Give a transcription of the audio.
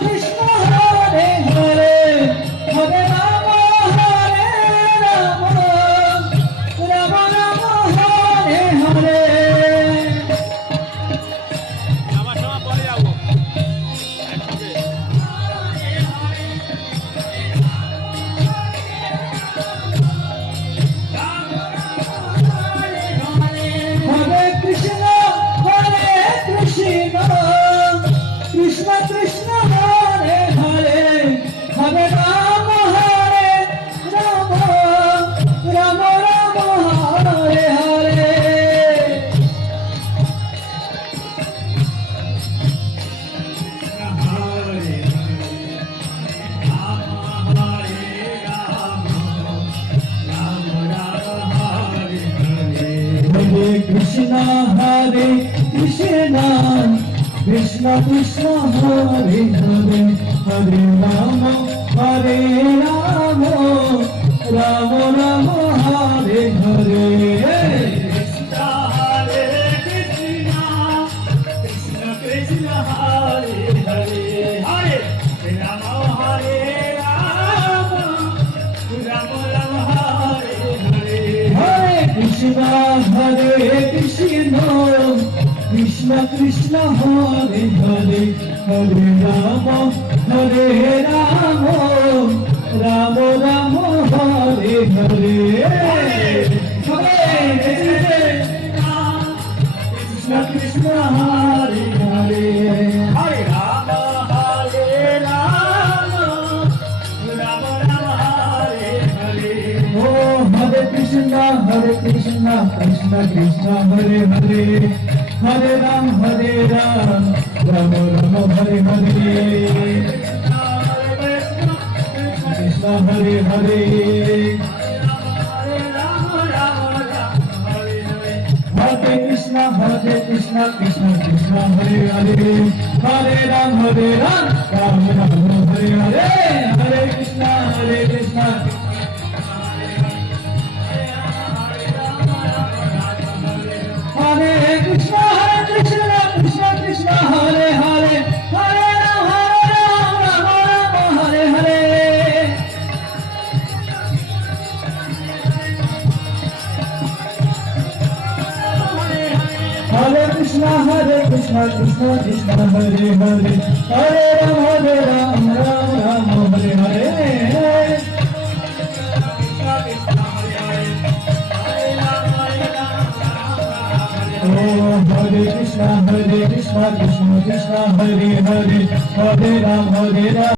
কৃষ্ণ হরে হরে হরে রাম রাম রাম হরে হরে। আমার সময় পরে যাবো। হরে কৃষ্ণ কৃষ্ণ কৃষ্ণ হরে হরে হরে রাম রাম রাম হরে হরে। হরে কৃষ্ণ কৃষ্ণ কৃষ্ণ হরে হরে হরে রাম রাম রাম রাম হরে হরে। কৃষ্ণ হরে কৃষ্ণ কৃষ্ণ কৃষ্ণ হরে হরে হরে রাম রাম রাম হরে হরে। কৃষ্ণ কৃষ্ণ হরে হরে হরে রাম রাম রাম হরে হরে। ও হরে কৃষ্ণ কৃষ্ণ কৃষ্ণ হরে হরে হরে রাম রাম রাম হরে হরে। কৃষ্ণ হরে হরে হরে কৃষ্ণ কৃষ্ণ কৃষ্ণ হরে হরে হরে রাম রাম রাম হরে হরে। হরে কৃষ্ণ কৃষ্ণ হরে কৃষ্ণ কৃষ্ণ কৃষ্ণ হরে হরে হরে রাম রাম রাম হরে হরে। হরে কৃষ্ণ কৃষ্ণ কৃষ্ণ হরে হরে হরে রাম রাম হরে হরে। হরে কৃষ্ণ কৃষ্ণ কৃষ্ণ হরে হরে হরে রাম